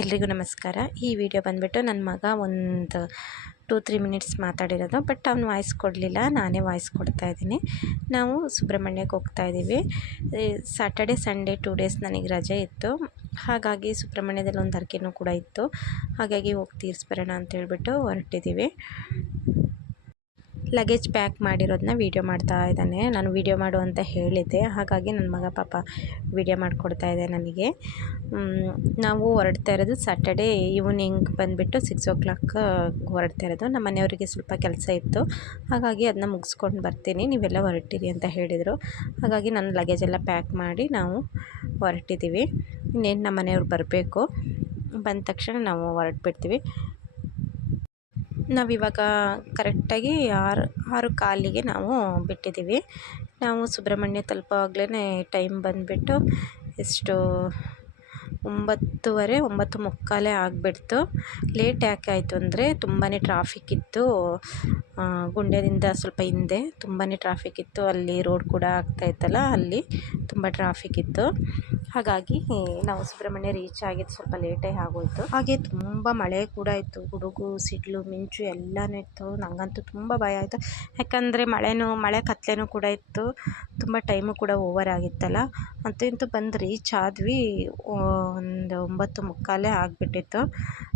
ಎಲ್ರಿಗೂ ನಮಸ್ಕಾರ. ಈ ವಿಡಿಯೋ ಬಂದುಬಿಟ್ಟು ನನ್ನ ಮಗ ಒಂದು ಟೂ ತ್ರೀ ಮಿನಿಟ್ಸ್ ಮಾತಾಡಿರೋದು ಬಟ್ ಅವ್ನು ವಾಯ್ಸ್ ಕೊಡಲಿಲ್ಲ, ನಾನೇ ವಾಯ್ಸ್ ಕೊಡ್ತಾ ಇದ್ದೀನಿ. ನಾವು ಸುಬ್ರಹ್ಮಣ್ಯಕ್ಕೆ ಹೋಗ್ತಾ ಇದ್ದೀವಿ. ಸಾಟರ್ಡೆ ಸಂಡೇ ಟೂ ಡೇಸ್ ನನಗೆ ರಜೆ ಇತ್ತು. ಹಾಗಾಗಿ ಸುಬ್ರಹ್ಮಣ್ಯದಲ್ಲಿ ಒಂದು ಹರಕೆನೂ ಕೂಡ ಇತ್ತು. ಹಾಗಾಗಿ ಹೋಗಿ ತೀರಿಸ್ಬರೋಣ ಅಂತ ಹೇಳ್ಬಿಟ್ಟು ಹೊರಟಿದ್ದೀವಿ. ಲಗೇಜ್ ಪ್ಯಾಕ್ ಮಾಡಿರೋದನ್ನ ವೀಡಿಯೋ ಮಾಡ್ತಾ ಇದ್ದಾನೆ. ನಾನು ವೀಡಿಯೋ ಮಾಡು ಅಂತ ಹೇಳಿದ್ದೆ. ಹಾಗಾಗಿ ನನ್ನ ಮಗ ಪಾಪ ವೀಡಿಯೋ ಮಾಡಿಕೊಡ್ತಾ ಇದೆ ನನಗೆ. ನಾವು ಹೊರಡ್ತಾ ಇರೋದು ಸ್ಯಾಟರ್ಡೇ ಈವ್ನಿಂಗ್ ಬಂದುಬಿಟ್ಟು ಸಿಕ್ಸ್ ಓ ಕ್ಲಾಕ್ ಹೊರಡ್ತಾ ಇರೋದು. ನಮ್ಮ ಮನೆಯವರಿಗೆ ಸ್ವಲ್ಪ ಕೆಲಸ ಇತ್ತು. ಹಾಗಾಗಿ ಅದನ್ನ ಮುಗಿಸ್ಕೊಂಡು ಬರ್ತೀನಿ. ನೀವೆಲ್ಲ ಹೊರಟಿರಿ ಅಂತ ಹೇಳಿದರು. ಹಾಗಾಗಿ ನನ್ನ ಲಗೇಜ್ ಎಲ್ಲ ಪ್ಯಾಕ್ ಮಾಡಿ ನಾವು ಹೊರಟಿದ್ದೀವಿ. ಇನ್ನೇನು ನಮ್ಮ ಮನೆಯವ್ರು ಬರಬೇಕು? ಬಂದ ತಕ್ಷಣ ನಾವು ಹೊರಟ್ಬಿಡ್ತೀವಿ. ನಾವಿವಾಗ ಕರೆಕ್ಟಾಗಿ ಆರು ಆರು ಕಾಲಿಗೆ ನಾವು ಬಿಟ್ಟಿದ್ದೀವಿ. ನಾವು ಸುಬ್ರಹ್ಮಣ್ಯ ತಲುಪೋವಾಗ್ಲೇ ಟೈಮ್ ಬಂದುಬಿಟ್ಟು ಎಷ್ಟು ಒಂಬತ್ತುವರೆ, ಒಂಬತ್ತು ಮುಕ್ಕಾಲೇ ಆಗಿಬಿಡ್ತು. ಲೇಟ್ ಯಾಕೆ ಆಯಿತು ಅಂದರೆ ತುಂಬಾ ಟ್ರಾಫಿಕ್ ಇತ್ತು. ಗುಂಡ್ಯದಿಂದ ಸ್ವಲ್ಪ ಹಿಂದೆ ತುಂಬಾ ಟ್ರಾಫಿಕ್ ಇತ್ತು. ಅಲ್ಲಿ ರೋಡ್ ಕೂಡ ಆಗ್ತಾ ಇತ್ತಲ್ಲ, ಅಲ್ಲಿ ತುಂಬ ಟ್ರಾಫಿಕ್ ಇತ್ತು. ಹಾಗಾಗಿ ನಾವು ಸುಬ್ರಹ್ಮಣ್ಯ ರೀಚ್ ಆಗಿದ್ದು ಸ್ವಲ್ಪ ಲೇಟೇ ಆಗೋಯಿತು. ಹಾಗೆ ತುಂಬ ಮಳೆ ಕೂಡ ಇತ್ತು ಗುಡುಗು, ಸಿಡ್ಲು, ಮಿಂಚು ಎಲ್ಲನೂ ಇತ್ತು. ನನಗಂತೂ ತುಂಬ ಭಯ ಆಯಿತು. ಯಾಕಂದರೆ ಮಳೆನೂ, ಮಳೆ ಕತ್ಲೆನೂ ಕೂಡ ಇತ್ತು. ತುಂಬ ಟೈಮು ಕೂಡ ಓವರ್ ಆಗಿತ್ತಲ್ಲ. ಅಂತೂ ಇಂತೂ ಬಂದು ರೀಚ್ ಆದ್ವಿ. ಒಂದು ಒಂಬತ್ತು ಮುಕ್ಕಾಲೇ ಆಗಿಬಿಟ್ಟಿತ್ತು.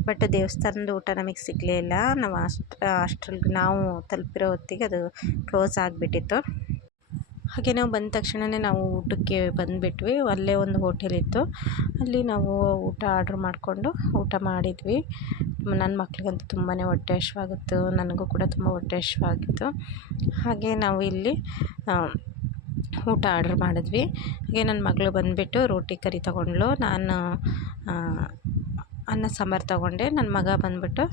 ಬಟ್ ದೇವಸ್ಥಾನದ ಊಟ ನಮಗೆ ಸಿಗಲೇ ಇಲ್ಲ. ನಾವು ಅಷ್ಟು ಅಷ್ಟ್ರಲ್ಲಿ ನಾವು ತಲುಪಿರೋ ಹೊತ್ತಿಗೆ ಅದು ಕ್ಲೋಸ್ ಆಗಿಬಿಟ್ಟಿತ್ತು. ಹಾಗೆ ನಾವು ಬಂದ ತಕ್ಷಣವೇ ನಾವು ಊಟಕ್ಕೆ ಬಂದುಬಿಟ್ವಿ. ಅಲ್ಲೇ ಒಂದು ಹೋಟೆಲ್ ಇತ್ತು. ಅಲ್ಲಿ ನಾವು ಊಟ ಆರ್ಡ್ರ್ ಮಾಡಿಕೊಂಡು ಊಟ ಮಾಡಿದ್ವಿ. ನನ್ನ ಮಕ್ಳಿಗಂತೂ ತುಂಬಾ ಹೊಟ್ಟೆ ಹಶ್ವಾಗಿತ್ತು ನನಗೂ ಕೂಡ ತುಂಬ ಹೊಟ್ಟೆ ಹಶ್ವಾಗಿತ್ತು ಹಾಗೆ ನಾವು ಇಲ್ಲಿ ಊಟ ಆರ್ಡ್ರ್ ಮಾಡಿದ್ವಿ. ಹಾಗೆ ನನ್ನ ಮಗಳು ಬಂದುಬಿಟ್ಟು ರೋಟಿ ಕರಿ ತೊಗೊಂಡ್ಳು. ನಾನು ಅನ್ನ ಸಾಂಬಾರು ತಗೊಂಡೆ. ನನ್ನ ಮಗ ಬಂದುಬಿಟ್ಟು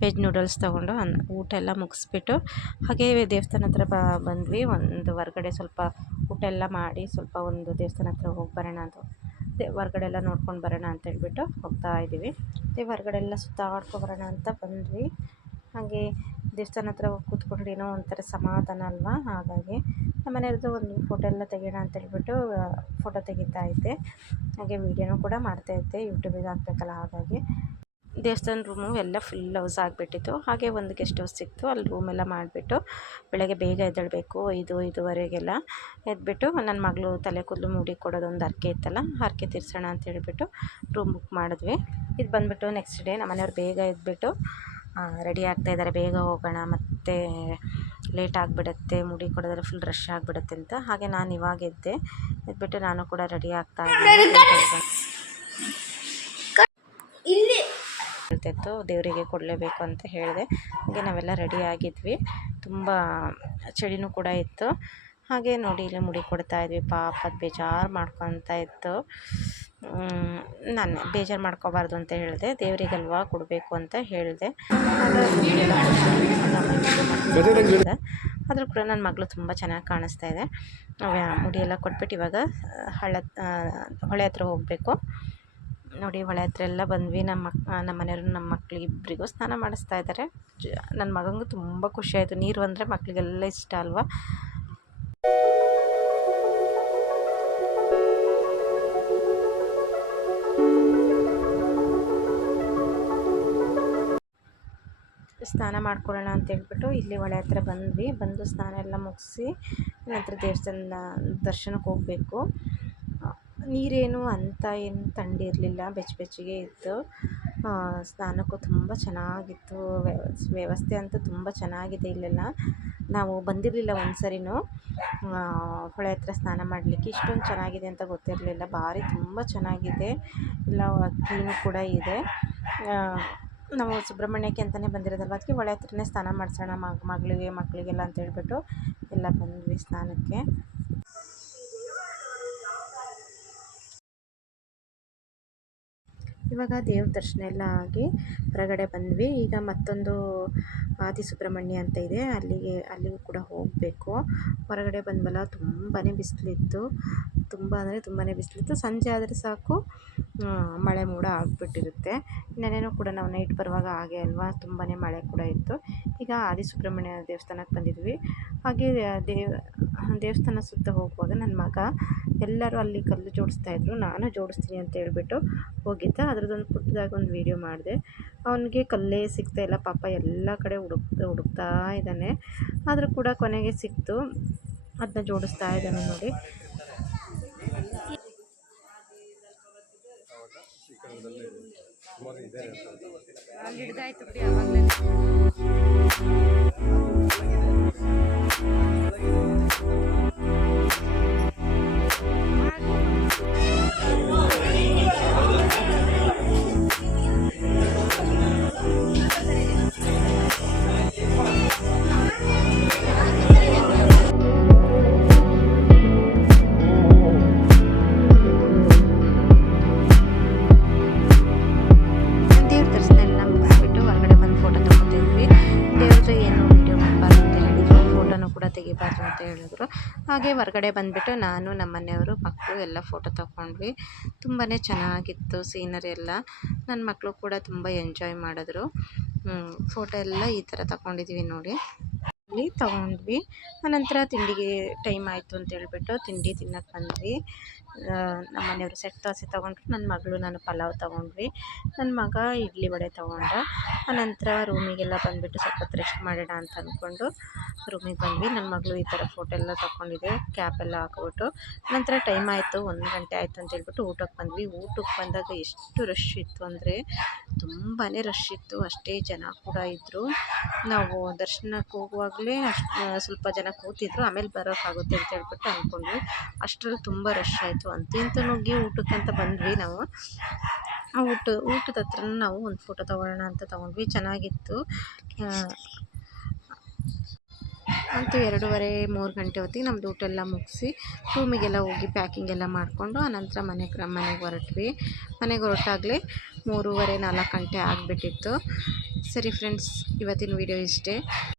ವೆಜ್ ನೂಡಲ್ಸ್ ತೊಗೊಂಡು ಅನ್ನ, ಊಟ ಎಲ್ಲ ಮುಗಿಸ್ಬಿಟ್ಟು ಹಾಗೇ ದೇವಸ್ಥಾನ ಹತ್ರ ಬಂದ್ವಿ. ಒಂದು ಹೊರ್ಗಡೆ ಸ್ವಲ್ಪ ಊಟ ಎಲ್ಲ ಮಾಡಿ ಸ್ವಲ್ಪ ಒಂದು ದೇವಸ್ಥಾನ ಹತ್ರ ಹೋಗಿ ಬರೋಣ ಅಂತ ಹೊರ್ಗಡೆ ಎಲ್ಲ ನೋಡ್ಕೊಂಡು ಬರೋಣ ಅಂತ ಹೇಳ್ಬಿಟ್ಟು ಹೋಗ್ತಾ ಇದ್ದೀವಿ. ಮತ್ತು ಹೊರ್ಗಡೆ ಎಲ್ಲ ಸುತ್ತಾಡ್ಕೊ ಬರೋಣ ಅಂತ ಬಂದ್ವಿ. ಹಾಗೆ ದೇವಸ್ಥಾನ ಹತ್ರ ಹೋಗಿ ಏನೋ ಒಂಥರ ಸಮಾಧಾನ ಅಲ್ವಾ? ಹಾಗಾಗಿ ನಮ್ಮ ಮನೆಯವ್ರದ್ದು ಒಂದು ಫೋಟೋ ಎಲ್ಲ ತೆಗೆಯೋಣ ಅಂತ ಹೇಳ್ಬಿಟ್ಟು ಫೋಟೋ ತೆಗಿತಾ ಇದ್ದೆ. ಹಾಗೆ ವೀಡಿಯೋನೂ ಕೂಡ ಮಾಡ್ತಾಯಿದ್ದೆ ಯೂಟ್ಯೂಬಿಗೆ ಹಾಕ್ಬೇಕಲ್ಲ ಹಾಗಾಗಿ. ದೇವಸ್ಥಾನ ರೂಮು ಎಲ್ಲ ಫುಲ್ ಹೌಸ್ ಆಗಿಬಿಟ್ಟಿತ್ತು. ಹಾಗೆ ಒಂದು ಗೆಸ್ಟ್ ಹೌಸ್ ಸಿಕ್ತು. ಅಲ್ಲಿ ರೂಮೆಲ್ಲ ಮಾಡಿಬಿಟ್ಟು ಬೆಳಗ್ಗೆ ಬೇಗ ಎದ್ದೇಳಬೇಕು, ಐದು, ಐದುವರೆಗೆಲ್ಲ ಎದ್ಬಿಟ್ಟು ನನ್ನ ಮಗಳು ತಲೆ ಕೂದಲು ಮೂಡಿ ಕೊಡೋದೊಂದು ಹರಕೆ ಇತ್ತಲ್ಲ, ಹರಕೆ ತೀರ್ಸೋಣ ಅಂತ ಹೇಳಿಬಿಟ್ಟು ರೂಮ್ ಬುಕ್ ಮಾಡಿದ್ವಿ. ಇದು ಬಂದುಬಿಟ್ಟು ನೆಕ್ಸ್ಟ್ ಡೇ ನಮ್ಮ ಮನೆಯವ್ರು ಬೇಗ ಎದ್ಬಿಟ್ಟು ರೆಡಿ ಆಗ್ತಾ ಇದ್ದಾರೆ. ಬೇಗ ಹೋಗೋಣ ಮತ್ತು ಲೇಟ್ ಆಗಿಬಿಡತ್ತೆ ಮುಡಿ ಕೊಡೋದ್ರೆ ಫುಲ್ ರಶ್ ಆಗಿಬಿಡುತ್ತೆ ಅಂತ. ಹಾಗೆ ನಾನು ಇವಾಗ ಎದ್ದೆ. ಎದ್ಬಿಟ್ಟು ನಾನು ಕೂಡ ರೆಡಿ ಆಗ್ತಾ ಹೇಳ್ತಿತ್ತು ದೇವರಿಗೆ ಕೊಡಲೇಬೇಕು ಅಂತ ಹೇಳಿದೆ. ಹಾಗೆ ನಾವೆಲ್ಲ ರೆಡಿ ಆಗಿದ್ವಿ. ತುಂಬ ಚಳಿನೂ ಕೂಡ ಇತ್ತು. ಹಾಗೆ ನೋಡಿ ಇಲ್ಲಿ ಮುಡಿ ಕೊಡ್ತಾ ಇದ್ವಿ. ಪಾಪ ಅದು ಬೇಜಾರು ಮಾಡ್ಕೊತ ಇತ್ತು. ನಾನು ಬೇಜಾರು ಮಾಡ್ಕೋಬಾರ್ದು ಅಂತ ಹೇಳಿದೆ. ದೇವರಿಗಲ್ವಾ ಕೊಡಬೇಕು ಅಂತ ಹೇಳಿದೆ. ಆದರೂ ಕೂಡ ನನ್ನ ಮಗಳು ತುಂಬ ಚೆನ್ನಾಗಿ ಕಾಣಿಸ್ತಾ ಇದೆ. ಮುಡಿ ಎಲ್ಲ ಕೊಟ್ಬಿಟ್ಟು ಇವಾಗ, ಹಳ್ಳ ಹೊಳೆ ಹತ್ರ ಹೋಗಬೇಕು. ನೋಡಿ ಹೊಳೆ ಹತ್ರ ಎಲ್ಲ ಬಂದ್ವಿ. ನಮ್ಮ ಮಕ್ ನಮ್ಮ ಮನೆಯವರು ನಮ್ಮ ಮಕ್ಳಿಗೆ ಸ್ನಾನ ಮಾಡಿಸ್ತಾ ಇದ್ದಾರೆ ನನ್ನ ಮಗನಿಗೂ ತುಂಬ ಖುಷಿ ಆಯಿತು. ನೀರು ಅಂದರೆ ಮಕ್ಕಳಿಗೆಲ್ಲ ಇಷ್ಟ ಅಲ್ವಾ? ಸ್ನಾನ ಮಾಡ್ಕೊಳ್ಳೋಣ ಅಂತ ಹೇಳ್ಬಿಟ್ಟು ಇಲ್ಲಿ ಹೊಳೆ ಹತ್ರ ಬಂದ್ವಿ. ಬಂದು ಸ್ನಾನ ಎಲ್ಲ ಮುಗಿಸಿ, ನಂತರ ದೇವಸ್ಥಾನ ದರ್ಶನಕ್ಕೆ ಹೋಗಬೇಕು. ನೀರೇನು ಅಂತ ಏನು ತಂಡಿರಲಿಲ್ಲ ಬೆಚ್ಚ ಬೆಚ್ಚಗೆ ಇತ್ತು. ಸ್ನಾನಕ್ಕೂ ತುಂಬ ಚೆನ್ನಾಗಿತ್ತು. ವ್ಯವಸ್ಥೆ ಅಂತೂ ತುಂಬ ಚೆನ್ನಾಗಿದೆ ಇಲ್ಲೆಲ್ಲ. ನಾವು ಬಂದಿರಲಿಲ್ಲ ಒಂದು ಸರಿನೂ ಹೊಳೆ ಹತ್ರ ಸ್ನಾನ ಮಾಡಲಿಕ್ಕೆ. ಇಷ್ಟೊಂದು ಚೆನ್ನಾಗಿದೆ ಅಂತ ಗೊತ್ತಿರಲಿಲ್ಲ. ಭಾರಿ ತುಂಬ ಚೆನ್ನಾಗಿದೆ. ಇಲ್ಲ ಕ್ಲೀನು ಕೂಡ ಇದೆ. ನಾವು ಸುಬ್ರಹ್ಮಣ್ಯಕ್ಕೆ ಅಂತಲೇ ಬಂದಿರೋದಲ್ವ? ಅದಕ್ಕೆ ಹೊಳೆ ಹತ್ರನೇ ಸ್ನಾನ ಮಾಡಿಸೋಣ ಮಗಳಿಗೆ, ಮಕ್ಕಳಿಗೆಲ್ಲ ಅಂತ ಹೇಳ್ಬಿಟ್ಟು ಎಲ್ಲ ಬಂದ್ವಿ ಸ್ನಾನಕ್ಕೆ. ಇವಾಗ ದೇವ್ರ ದರ್ಶನ ಎಲ್ಲ ಆಗಿ ಹೊರಗಡೆ ಬಂದ್ವಿ. ಈಗ ಮತ್ತೊಂದು ಆದಿ ಸುಬ್ರಹ್ಮಣ್ಯ ಅಂತ ಇದೆ. ಅಲ್ಲಿಗೆ, ಅಲ್ಲಿಗೂ ಕೂಡ ಹೋಗಬೇಕು. ಹೊರಗಡೆ ಬಂದ್ವಲ್ಲ ತುಂಬಾ ಬಿಸಿಲಿತ್ತು. ತುಂಬ ಅಂದರೆ ತುಂಬಾ ಬಿಸಿಲಿತ್ತು. ಸಂಜೆ ಆದರೆ ಸಾಕು ಮಳೆ ಮೂಡ ಆಗಿಬಿಟ್ಟಿರುತ್ತೆ. ನೆನೆಯೂ ಕೂಡ ನಾವು ನೈಟ್ ಬರುವಾಗ ಹಾಗೆ ಅಲ್ವಾ ತುಂಬಾ ಮಳೆ ಕೂಡ ಇತ್ತು. ಈಗ ಆದಿ ಸುಬ್ರಹ್ಮಣ್ಯ ದೇವಸ್ಥಾನಕ್ಕೆ ಬಂದಿದ್ವಿ. ಹಾಗೆ ದೇವ ದೇವಸ್ಥಾನ ಸುತ್ತ ಹೋಗುವಾಗ ನನ್ನ ಮಗ ಎಲ್ಲರೂ ಅಲ್ಲಿ ಕಲ್ಲು ಜೋಡಿಸ್ತಾ ಇದ್ದರು ನಾನು ಜೋಡಿಸ್ತೀನಿ ಅಂತ ಹೇಳ್ಬಿಟ್ಟು ಹೋಗಿದ್ದ. ಅದು ಅದ್ರದ್ದೊಂದು ಪುಟ್ಟದಾಗ ಒಂದು ವೀಡಿಯೋ ಮಾಡಿದೆ. ಅವನಿಗೆ ಕಲ್ಲೇ ಸಿಗ್ತಾ ಇಲ್ಲ ಪಾಪ ಎಲ್ಲ ಕಡೆ ಹುಡುಕ್ತಾ ಹುಡುಕ್ತಾ ಇದ್ದಾನೆ. ಆದರೂ ಕೂಡ ಕೊನೆಗೆ ಸಿಕ್ತು. ಅದನ್ನ ಜೋಡಿಸ್ತಾ ಇದ್ದಾನೆ ನೋಡಿ. ಹಿಡ್ದಾಯ್ತು ಬಿಡಿ ಆವಾಗಲೇ. ಹೇಳಿದ್ರು. ಹಾಗೆ ಹೊರಗಡೆ ಬಂದುಬಿಟ್ಟು ನಾನು ನಮ್ಮ ಮನೆಯವರು ಮಕ್ಕಳು ಎಲ್ಲ ಫೋಟೋ ತಗೊಂಡ್ವಿ. ತುಂಬಾ ಚೆನ್ನಾಗಿತ್ತು ಸೀನರಿ ಎಲ್ಲ. ನನ್ನ ಮಕ್ಕಳು ಕೂಡ ತುಂಬ ಎಂಜಾಯ್ ಮಾಡಿದ್ರು. ಫೋಟೋ ಎಲ್ಲ ಈ ಥರ ತಗೊಂಡಿದ್ದೀವಿ ನೋಡಿ. ಅಲ್ಲಿ ತಗೊಂಡ್ವಿ. ಆನಂತರ ತಿಂಡಿಗೆ ಟೈಮ್ ಆಯಿತು ಅಂತ ಹೇಳ್ಬಿಟ್ಟು ತಿಂಡಿ ತಿನ್ನಕ್ಕೆ ಬಂದ್ವಿ. ನಮ್ಮ ಮನೆಯವರು ಸೆಟ್ ದೋಸೆ ತೊಗೊಂಡ್ರು. ನನ್ನ ಮಗಳು ನಾನು ಪಲಾವ್ ತಗೊಂಡ್ವಿ. ನನ್ನ ಮಗ ಇಡ್ಲಿ ವಡೆ ತೊಗೊಂಡ. ಆನಂತರ ರೂಮಿಗೆಲ್ಲ ಬಂದುಬಿಟ್ಟು ಸ್ವಲ್ಪ ಹೊತ್ತು ರೆಸ್ಟ್ ಮಾಡೋಣ ಅಂತ ಅಂದ್ಕೊಂಡು ರೂಮಿಗೆ ಬಂದ್ವಿ. ನನ್ನ ಮಗಳು ಈ ಥರ ಫೋಟೋ ಎಲ್ಲ ತಗೊಂಡಿದ್ದೆ ಕ್ಯಾಪ್ ಎಲ್ಲ ಹಾಕ್ಬಿಟ್ಟು. ನಂತರ ಟೈಮ್ ಆಯಿತು. ಒಂದು ಗಂಟೆ ಆಯಿತು ಅಂತ ಹೇಳ್ಬಿಟ್ಟು ಊಟಕ್ಕೆ ಬಂದ್ವಿ. ಊಟಕ್ಕೆ ಬಂದಾಗ ಎಷ್ಟು ರಶ್ ಇತ್ತು ಅಂದರೆ ತುಂಬಾ ರಶ್ ಇತ್ತು. ಅಷ್ಟೇ ಜನ ಕೂಡ ಇದ್ದರು ನಾವು ದರ್ಶನಕ್ಕೆ ಹೋಗುವಾಗಲೇ ಸ್ವಲ್ಪ ಜನ ಕೂತಿದ್ರು. ಆಮೇಲೆ ಬರೋಕ್ಕಾಗುತ್ತೆ ಅಂತ ಹೇಳ್ಬಿಟ್ಟು ಅಂದ್ಕೊಂಡ್ವಿ ಅಷ್ಟರಲ್ಲಿ ತುಂಬ ರಶ್ ಆಯಿತು. ಅಂತೂ ಇಂತೂ ನುಗ್ಗಿ ಊಟಕ್ಕೆ ಅಂತ ಬಂದ್ವಿ ನಾವು. ಆ ಊಟ, ಊಟದ ಹತ್ರ ನಾವು ಒಂದು ಫೋಟೋ ತೊಗೊಳ್ಳೋಣ ಅಂತ ತೊಗೊಂಡ್ವಿ. ಚೆನ್ನಾಗಿತ್ತು. ಅಂತೂ ಎರಡೂವರೆ, ಮೂರು ಗಂಟೆ ಹೊತ್ತಿಗೆ ನಮ್ಮದು ಊಟ ಎಲ್ಲ ಮುಗಿಸಿ, ರೂಮಿಗೆಲ್ಲ ಹೋಗಿ ಪ್ಯಾಕಿಂಗ್ ಎಲ್ಲ ಮಾಡಿಕೊಂಡು ಆನಂತರ ಮನೆಗೆ ಮನೆಗೆ ಹೊರಟ್ವಿ. ಮನೆಗೆ ಹೊರಟಾಗಲೇ ಮೂರುವರೆ ನಾಲ್ಕು ಗಂಟೆ ಆಗಿಬಿಟ್ಟಿತ್ತು. ಸರಿ ಫ್ರೆಂಡ್ಸ್ ಇವತ್ತಿನ ವಿಡಿಯೋ ಇಷ್ಟೇ.